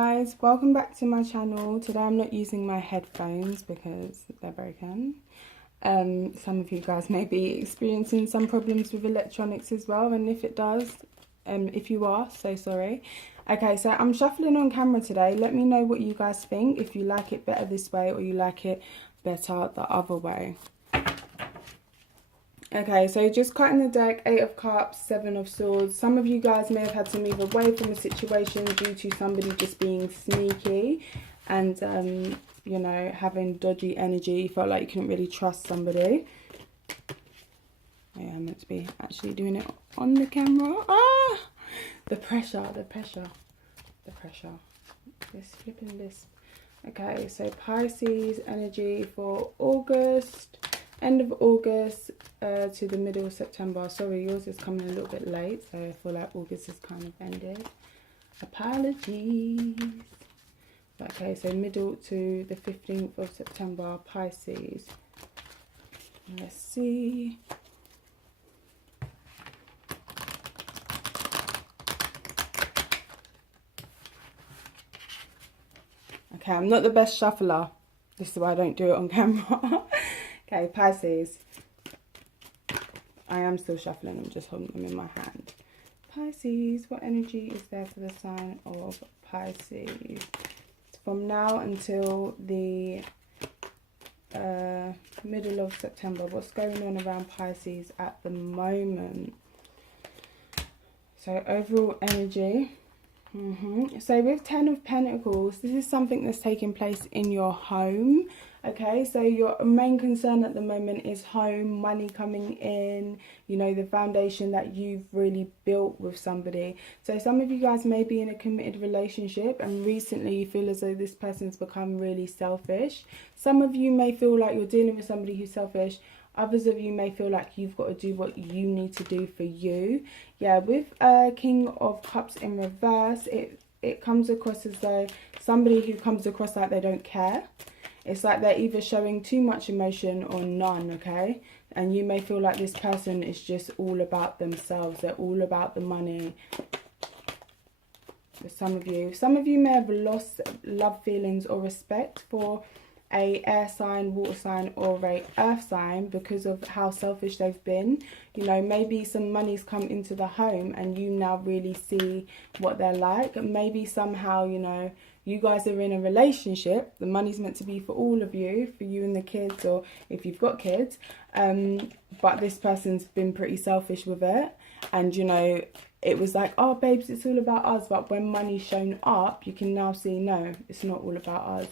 Guys, welcome back to my channel. Today I'm not using my headphones because they're broken. Some of you guys may be experiencing some problems with electronics as well, and if it does, if you are, so sorry. Okay, so I'm shuffling on camera today. Let me know what you guys think, if you like it better this way or you like it better the other way. Okay, so just cutting the deck, 8 of Cups, 7 of Swords. Some of you guys may have had to move away from a situation due to somebody just being sneaky and, you know, having dodgy energy. You felt like you couldn't really trust somebody. Yeah, I'm meant to be actually doing it on the camera. Ah! The pressure, the pressure, the pressure. This flipping this. Okay, so Pisces energy for August. End of August to the middle of September. Sorry, yours is coming a little bit late, so I feel like August is kind of ended. Apologies. Okay, so middle to the 15th of September, Pisces. Let's see. Okay, I'm not the best shuffler. This is why I don't do it on camera. Okay, Pisces. I am still shuffling, I'm just holding them in my hand. Pisces, what energy is there for the sign of Pisces? From now until the middle of September, what's going on around Pisces at the moment? So overall energy. So with 10 of Pentacles, this is something that's taking place in your home. Okay, so your main concern at the moment is home, money coming in, you know, the foundation that you've really built with somebody. So some of you guys may be in a committed relationship and recently you feel as though this person's become really selfish. Some of you may feel like you're dealing with somebody who's selfish. Others of you may feel like you've got to do what you need to do for you. Yeah, with King of Cups in reverse, it comes across as though somebody who comes across like they don't care. It's like they're either showing too much emotion or none, okay? And you may feel like this person is just all about themselves. They're all about the money. For some of you may have lost love feelings or respect for a air sign, water sign or a earth sign because of how selfish they've been. You know, maybe some money's come into the home and you now really see what they're like. And maybe somehow, you know, you guys are in a relationship. The money's meant to be for all of you, for you and the kids, or if you've got kids. But this person's been pretty selfish with it. And, you know, it was like, oh, babes, it's all about us. But when money's shown up, you can now see, no, it's not all about us.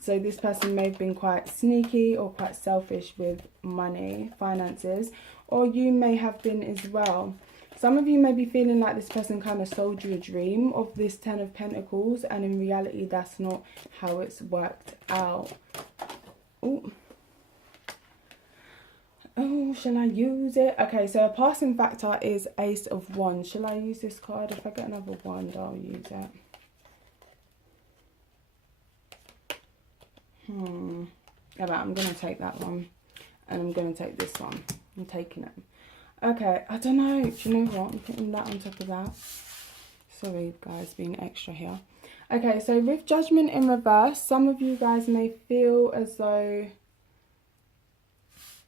So this person may have been quite sneaky or quite selfish with money, finances, or you may have been as well. Some of you may be feeling like this person kind of sold you a dream of this 10 of Pentacles, and in reality, that's not how it's worked out. Ooh. Oh, shall I use it? Okay, so a passing factor is Ace of Wands. Shall I use this card? If I get another wand, I'll use it. Alright, I'm going to take that one. And I'm going to take this one. I'm taking it. Okay, I don't know. Do you know what? I'm putting that on top of that. Sorry, guys, being extra here. Okay, so with Judgment in reverse, some of you guys may feel as though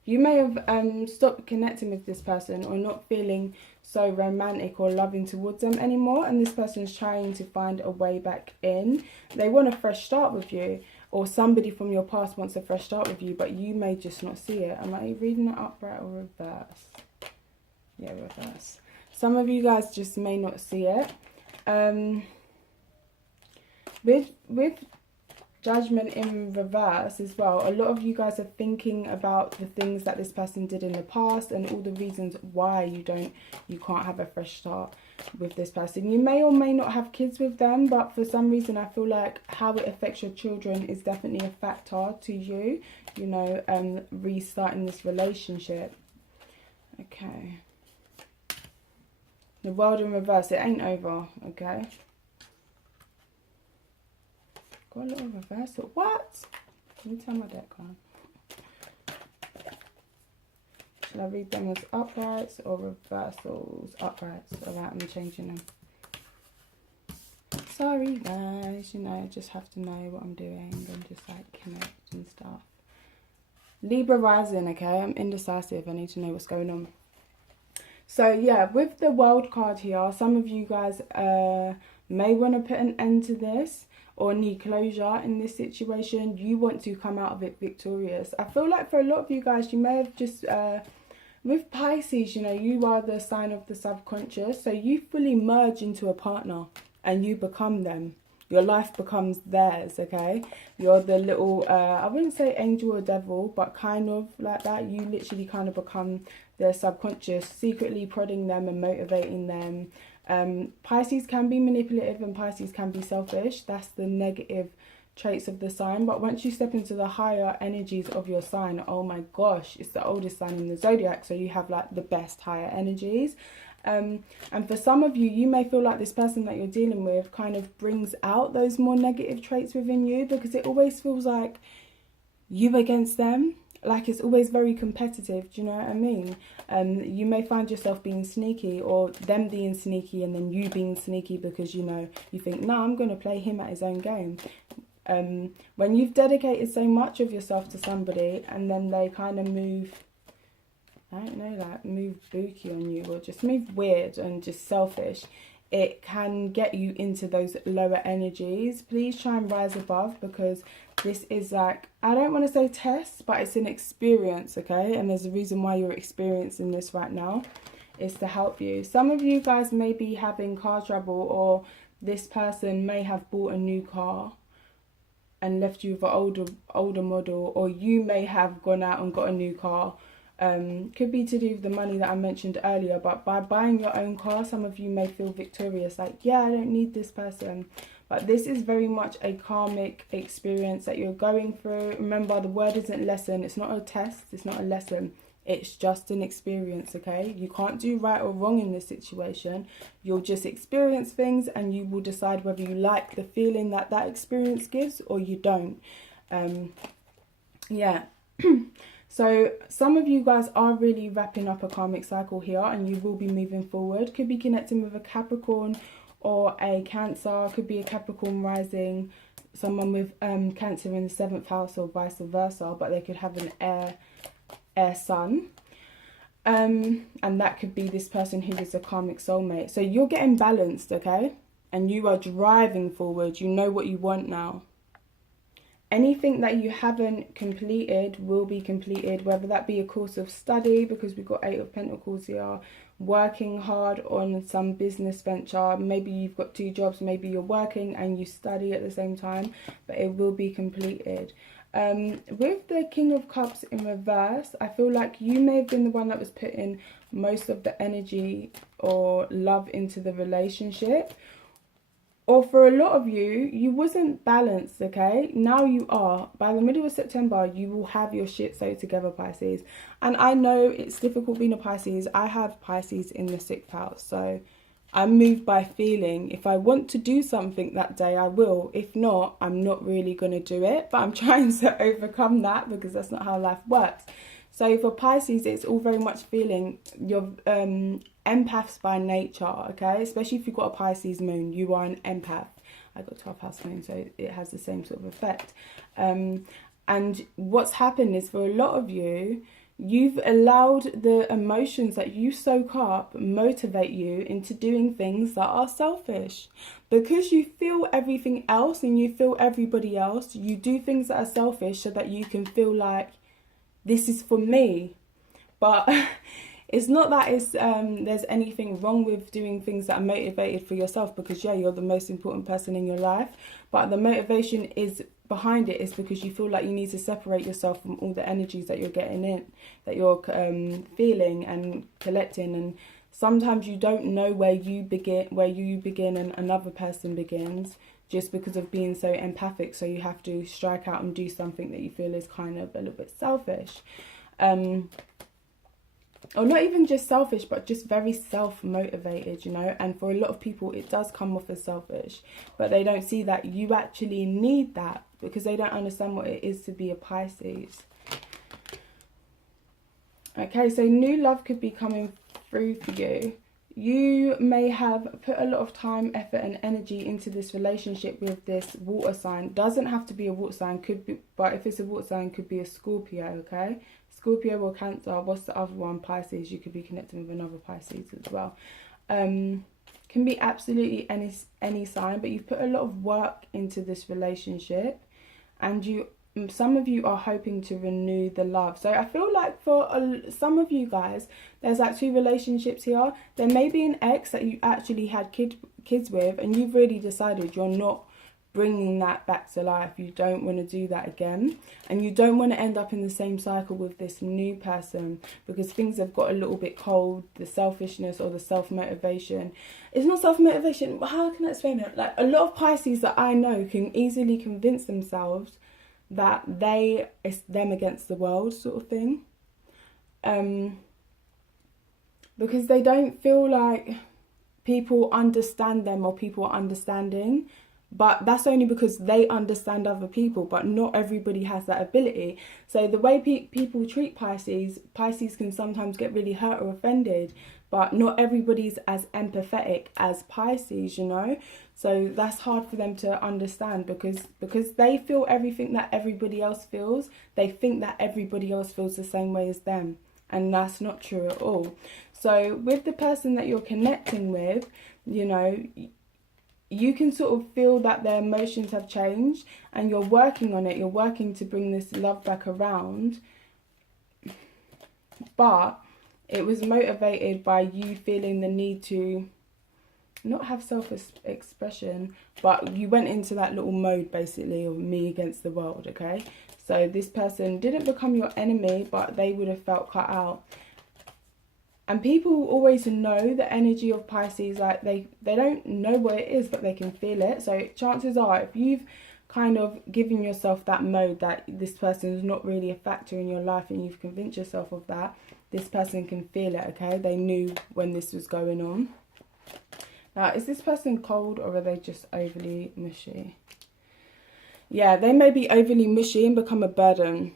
you may have stopped connecting with this person or not feeling so romantic or loving towards them anymore. And this person is trying to find a way back in. They want a fresh start with you. Or somebody from your past wants a fresh start with you, but you may just not see it. Am I reading it upright or reverse? Yeah, reverse. Some of you guys just may not see it. With Judgment in reverse as well, a lot of you guys are thinking about the things that this person did in the past and all the reasons why you can't have a fresh start with this person. You may or may not have kids with them, but for some reason I feel like how it affects your children is definitely a factor to you, you know, restarting this relationship. Okay. The World in reverse, it ain't over, okay? Got a little reversal. What? Can you tell my deck on? Should I read them as uprights or reversals? Uprights. Alright, I'm changing them. sorry guys, you know, just have to know what I'm doing and just like connect and stuff. Libra rising, okay, I'm indecisive, I need to know what's going on. So yeah, with the World card here, some of you guys may want to put an end to this or need closure in this situation. You want to come out of it victorious. I feel like for a lot of you guys, you may have just with Pisces, you know, you are the sign of the subconscious, so you fully merge into a partner and you become them. Your life becomes theirs, okay? You're the little, I wouldn't say angel or devil, but kind of like that. You literally kind of become their subconscious, secretly prodding them and motivating them. Pisces can be manipulative and Pisces can be selfish. That's the negative traits of the sign. But once you step into the higher energies of your sign, oh my gosh, it's the oldest sign in the zodiac, so you have like the best higher energies. And for some of you, you may feel like this person that you're dealing with kind of brings out those more negative traits within you, because it always feels like you against them. Like it's always very competitive, do you know what I mean? You may find yourself being sneaky, or them being sneaky and then you being sneaky because, you know, you think, no, I'm going to play him at his own game. When you've dedicated so much of yourself to somebody and then they kind of move, I don't know, like move booky on you or just move weird and just selfish, it can get you into those lower energies. Please try and rise above, because this is like, I don't want to say test, but it's an experience, okay? And there's a reason why you're experiencing this right now. It's to help you. Some of you guys may be having car trouble, or this person may have bought a new car and left you with an older model, or you may have gone out and got a new car. Could be to do with the money that I mentioned earlier, but by buying your own car, some of you may feel victorious, like, yeah, I don't need this person. But this is very much a karmic experience that you're going through. Remember, the word isn't lesson. It's not a test. It's not a lesson. It's just an experience, okay? You can't do right or wrong in this situation. You'll just experience things and you will decide whether you like the feeling that that experience gives or you don't. Yeah. So some of you guys are really wrapping up a karmic cycle here, and you will be moving forward. Could be connecting with a Capricorn or a Cancer. Could be a Capricorn rising, someone with Cancer in the 7th house, or vice versa. But they could have an air sun. And that could be this person who is a karmic soulmate. So you're getting balanced, okay? And you are driving forward. You know what you want now. Anything that you haven't completed will be completed, whether that be a course of study, because we've got 8 of Pentacles here, working hard on some business venture. Maybe you've got 2 jobs, maybe you're working and you study at the same time, but it will be completed. With the King of Cups in reverse, I feel like you may have been the one that was putting most of the energy or love into the relationship. Or for a lot of you, you wasn't balanced, okay? Now you are. By the middle of September, you will have your shit sewed together, Pisces. And I know it's difficult being a Pisces. I have Pisces in the 6th house. So I'm moved by feeling. If I want to do something that day, I will. If not, I'm not really going to do it. But I'm trying to overcome that, because that's not how life works. So for Pisces, it's all very much feeling. You're empaths by nature, okay? Especially if you've got a Pisces moon, you are an empath. I got 12th house moon, so it has the same sort of effect. And what's happened is, for a lot of you, you've allowed the emotions that you soak up motivate you into doing things that are selfish. Because you feel everything else and you feel everybody else, you do things that are selfish so that you can feel like, this is for me. But it's not that there's anything wrong with doing things that are motivated for yourself, because yeah, you're the most important person in your life. But the motivation is behind it is because you feel like you need to separate yourself from all the energies that you're getting in, that you're feeling and collecting. And sometimes you don't know where you begin and another person begins, just because of being so empathic. So you have to strike out and do something that you feel is kind of a little bit selfish. Or not even just selfish, but just very self-motivated, you know. And for a lot of people, it does come off as selfish. But they don't see that you actually need that, because they don't understand what it is to be a Pisces. Okay, so new love could be coming through for you. you may have put a lot of time, effort and energy into this relationship with this water sign. Doesn't have to be a water sign, could be, but if it's a water sign, could be a Scorpio, okay? Scorpio or Cancer. What's the other one? Pisces. You could be connecting with another Pisces as well. Can be absolutely any sign, but you've put a lot of work into this relationship, and some of you are hoping to renew the love. So I feel like for some of you guys, there's like two relationships here. There may be an ex that you actually had kids with, and you've really decided you're not bringing that back to life. You don't want to do that again, and you don't want to end up in the same cycle with this new person, because things have got a little bit cold. The selfishness or the self-motivation. It's not self-motivation. How can I explain it? Like, a lot of Pisces that I know can easily convince themselves that it's them against the world sort of thing, because they don't feel like people understand them or people are understanding. But that's only because they understand other people, but not everybody has that ability. So the way people treat Pisces can sometimes get really hurt or offended, but not everybody's as empathetic as Pisces, you know. So that's hard for them to understand, because they feel everything that everybody else feels. They think that everybody else feels the same way as them, and that's not true at all. So with the person that you're connecting with, you know, you can sort of feel that their emotions have changed, and you're working on it. You're working to bring this love back around. But it was motivated by you feeling the need to not have self-expression, but you went into that little mode basically of me against the world, okay? So this person didn't become your enemy, but they would have felt cut out. And people always know the energy of Pisces. Like, they don't know what it is, but they can feel it. So chances are, if you've kind of given yourself that mode that this person is not really a factor in your life, and you've convinced yourself of that, this person can feel it, okay? They knew when this was going on. Now, is this person cold, or are they just overly mushy? Yeah, they may be overly mushy and become a burden.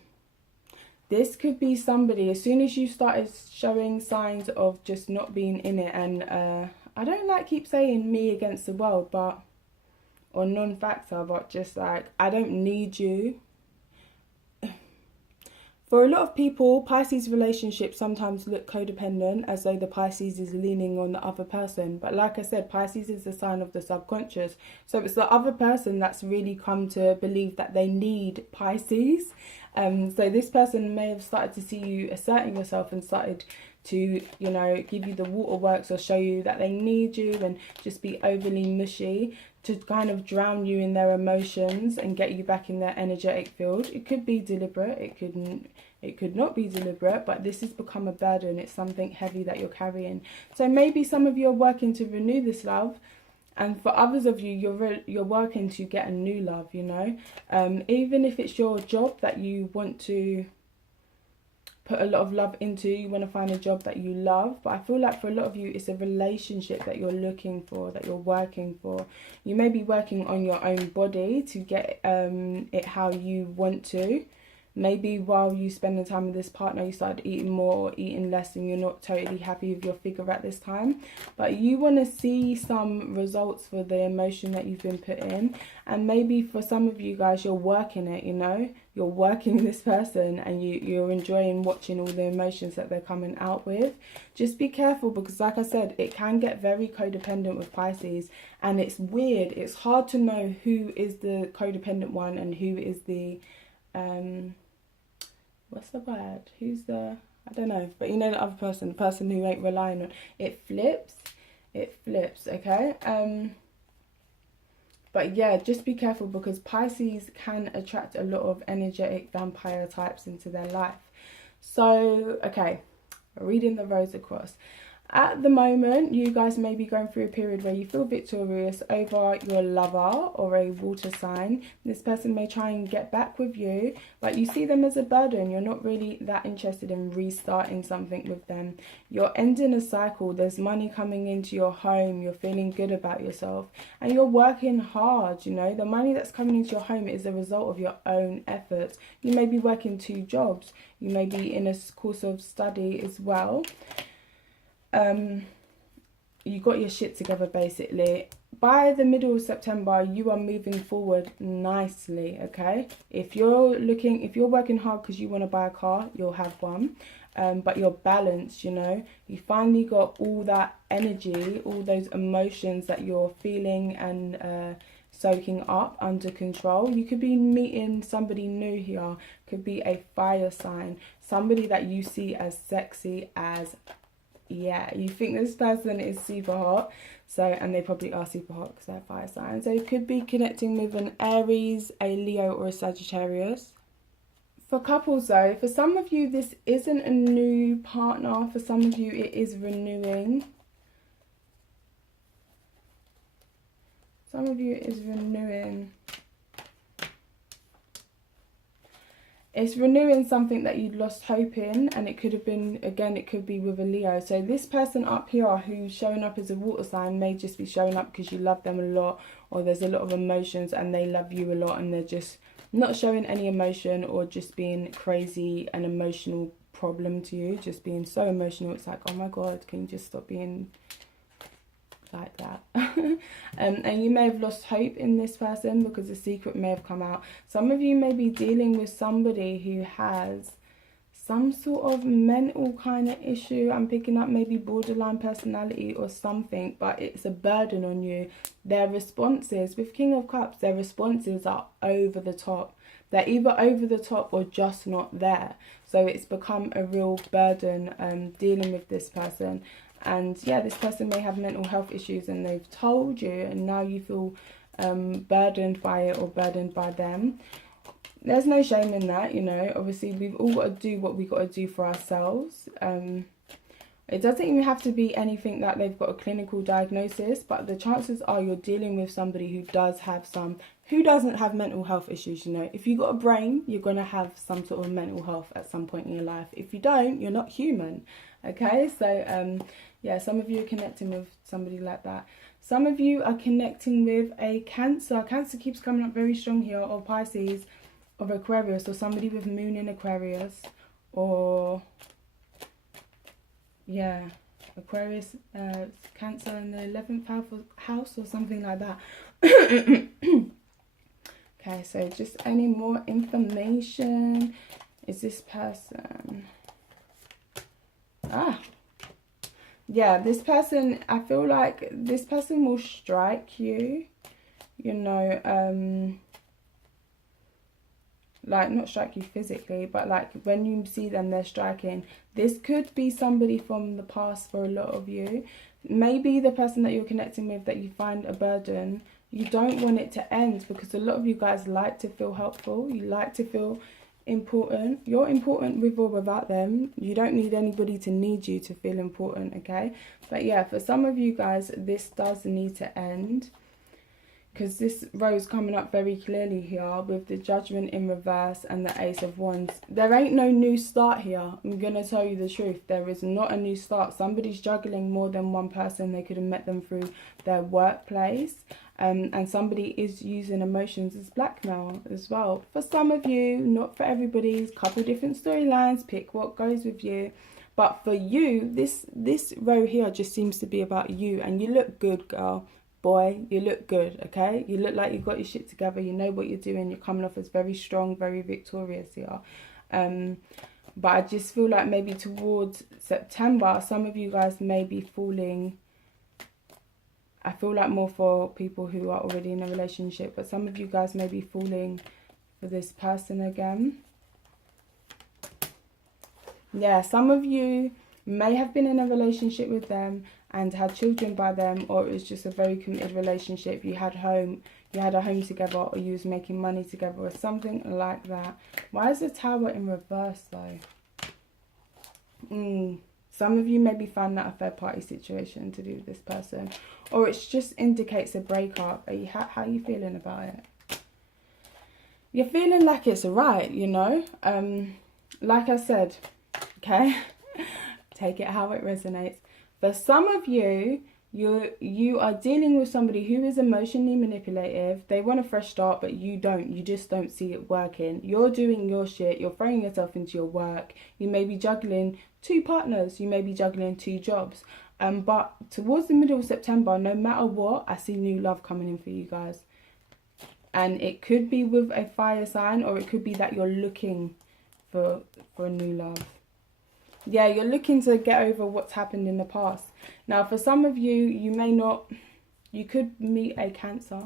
This could be somebody, as soon as you started showing signs of just not being in it, and I don't like keep saying me against the world, but, or non-factor, but just like, I don't need you. For a lot of people, Pisces relationships sometimes look codependent, as though the Pisces is leaning on the other person. But like I said, Pisces is the sign of the subconscious. So it's the other person that's really come to believe that they need Pisces. So this person may have started to see you asserting yourself and started to, you know, give you the waterworks or show you that they need you, and just be overly mushy to kind of drown you in their emotions and get you back in their energetic field. It could be deliberate, it could not be deliberate, but this has become a burden. It's something heavy that you're carrying. So maybe some of you are working to renew this love, and for others of you, you're working to get a new love, you know. Even if it's your job that you want to put a lot of love into, you want to find a job that you love. But I feel like for a lot of you, it's a relationship that you're looking for, that you're working for. You may be working on your own body to get it how you want to. Maybe while you spend the time with this partner, you started eating more or eating less, and you're not totally happy with your figure at this time. But you want to see some results for the emotion that you've been put in. And maybe for some of you guys, you're working it, you know. You're working this person, and you're enjoying watching all the emotions that they're coming out with. Just be careful, because like I said, it can get very codependent with Pisces. And it's weird. It's hard to know who is the codependent one and who is the... what's the word? Who's the... I don't know. But you know the other person, the person who ain't relying on... It flips, okay? But yeah, just be careful, because Pisces can attract a lot of energetic vampire types into their life. So, okay, reading the rows across. At the moment, you guys may be going through a period where you feel victorious over your lover or a water sign. This person may try and get back with you, but you see them as a burden. You're not really that interested in restarting something with them. You're ending a cycle. There's money coming into your home. You're feeling good about yourself, and you're working hard, you know. The money that's coming into your home is a result of your own efforts. You may be working 2 jobs. You may be in a course of study as well. you got your shit together basically. By the middle of September, you are moving forward nicely, okay? If you're working hard because you want to buy a car, you'll have one. But you're balanced, you know. You finally got all that energy, all those emotions that you're feeling and soaking up under control. You could be meeting somebody new here. Could be a fire sign. Somebody that you see as sexy as, yeah, you think this person is super hot. So, and they probably are super hot because they're fire signs. So you could be connecting with an Aries, a Leo or a Sagittarius. For couples though, for some of you this isn't a new partner. For some of you it is renewing. Some of you it is renewing. It's renewing something that you'd lost hope in, and it could have been, again, it could be with a Leo. So this person up here who's showing up as a water sign may just be showing up because you love them a lot, or there's a lot of emotions and they love you a lot and they're just not showing any emotion, or just being crazy, an emotional problem to you, just being so emotional. It's like, oh my God, can you just stop being like that? And you may have lost hope in this person because a secret may have come out. Some of you may be dealing with somebody who has some sort of mental kind of issue. I'm picking up maybe borderline personality or something, but it's a burden on you. Their responses, with King of Cups, their responses are over the top. They're either over the top or just not there. So it's become a real burden dealing with this person. And yeah, this person may have mental health issues and they've told you, and now you feel burdened by it or burdened by them. There's no shame in that, you know. Obviously, we've all got to do what we got to do for ourselves. It doesn't even have to be anything that they've got a clinical diagnosis, but the chances are you're dealing with somebody who doesn't have mental health issues, you know. If you've got a brain, you're going to have some sort of mental health at some point in your life. If you don't, you're not human, okay? So, yeah, some of you are connecting with somebody like that. Some of you are connecting with a Cancer. Cancer keeps coming up very strong here, or Pisces, or Aquarius, or somebody with moon in Aquarius, or yeah, Aquarius, Cancer in the 11th house or something like that. Okay, so just any more information. Is this person, yeah, this person, I feel like this person will strike you, you know, like not strike you physically, but like when you see them, they're striking. This could be somebody from the past for a lot of you. Maybe the person that you're connecting with that you find a burden, you don't want it to end, because a lot of you guys like to feel helpful. You like to feel important. You're important with or without them. You don't need anybody to need you to feel important, okay? But yeah, for some of you guys, this does need to end, because this rose coming up very clearly here with the Judgment in reverse and the Ace of Wands. There ain't no new start here. I'm going to tell you the truth. There is not a new start. Somebody's juggling more than one person. They could have met them through their workplace. And somebody is using emotions as blackmail as well. For some of you, not for everybody. A couple different storylines. Pick what goes with you. But for you, this row here just seems to be about you. And you look good, girl. Boy, you look good, okay? You look like you've got your shit together. You know what you're doing. You're coming off as very strong, very victorious here. But I just feel like maybe towards September, some of you guys may be falling. I feel like more for people who are already in a relationship, but some of you guys may be falling for this person again. Yeah, some of you may have been in a relationship with them and had children by them, or it was just a very committed relationship. You had a home together, or you was making money together, or something like that. Why is the Tower in reverse though? Some of you maybe found that a third party situation to do with this person, or it just indicates a breakup. How are you feeling about it? You're feeling like it's right, you know. Like I said, okay, take it how it resonates. For some of you, you are dealing with somebody who is emotionally manipulative. They want a fresh start, but you don't. You just don't see it working. You're doing your shit. You're throwing yourself into your work. You may be juggling 2 partners. You may be juggling 2 jobs. But towards the middle of September, no matter what, I see new love coming in for you guys. And it could be with a fire sign, or it could be that you're looking for a new love. Yeah, you're looking to get over what's happened in the past. Now, for some of you, you could meet a Cancer,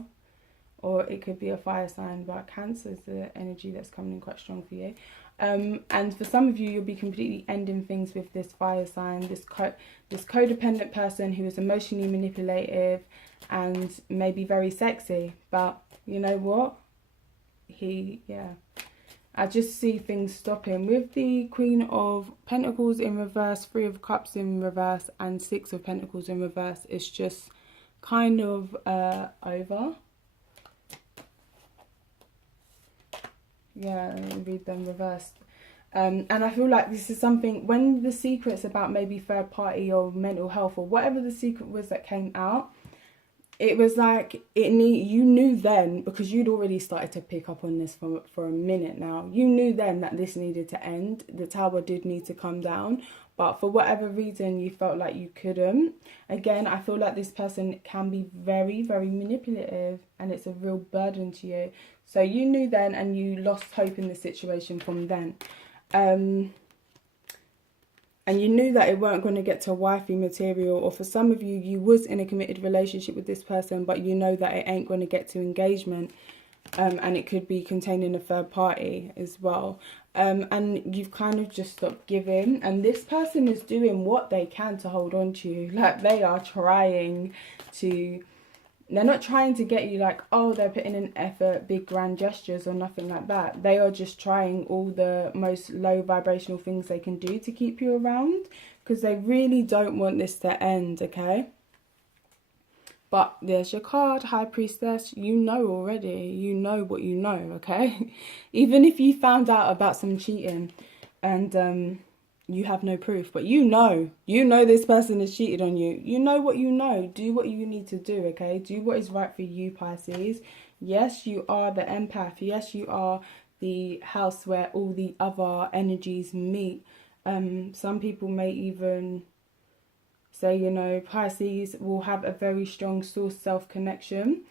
or it could be a fire sign, but Cancer is the energy that's coming in quite strong for you. And for some of you, you'll be completely ending things with this fire sign, this codependent person who is emotionally manipulative and maybe very sexy. But you know what? I just see things stopping with the Queen of Pentacles in reverse, Three of Cups in reverse, and Six of Pentacles in reverse. It's just kind of over. Yeah, let me read them reversed. And I feel like this is something, when the secret's about maybe third party or mental health or whatever the secret was that came out, it was like you knew then, because you'd already started to pick up on this for a minute now. You knew then that this needed to end. The tower did need to come down, but for whatever reason you felt like you couldn't. Again, I feel like this person can be very, very manipulative, and it's a real burden to you. So you knew then, and you lost hope in the situation from then. And you knew that it weren't going to get to wifey material, or for some of you, you was in a committed relationship with this person, but you know that it ain't going to get to engagement, and it could be containing a third party as well. And you've kind of just stopped giving, and this person is doing what they can to hold on to you. Like, they are trying to... They're not trying to get you like, oh, they're putting in effort, big grand gestures or nothing like that. They are just trying all the most low vibrational things they can do to keep you around, because they really don't want this to end, okay? But there's your card, High Priestess. You know already. You know what you know, okay? Even if you found out about some cheating and you have no proof, but you know this person has cheated on you. You know what you know. Do what you need to do, okay? Do what is right for you, Pisces. Yes, you are the empath. Yes, you are the house where all the other energies meet. Some people may even say, you know, Pisces will have a very strong source self connection.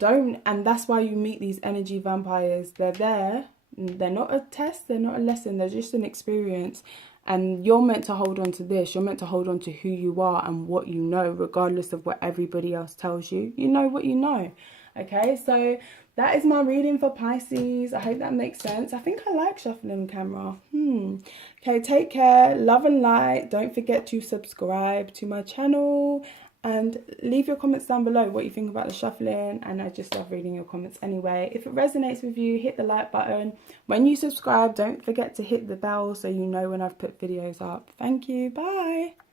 And that's why you meet these energy vampires. They're there. They're not a test. They're not a lesson. They're just an experience. And you're meant to hold on to this. You're meant to hold on to who you are and what you know, regardless of what everybody else tells you. You know what you know. Okay, so that is my reading for Pisces. I hope that makes sense. I think I like shuffling camera. Okay, take care. Love and light. Don't forget to subscribe to my channel. And leave your comments down below what you think about the shuffling. And I just love reading your comments anyway. If it resonates with you, hit the like button. When you subscribe, don't forget to hit the bell so you know when I've put videos up. Thank you. Bye.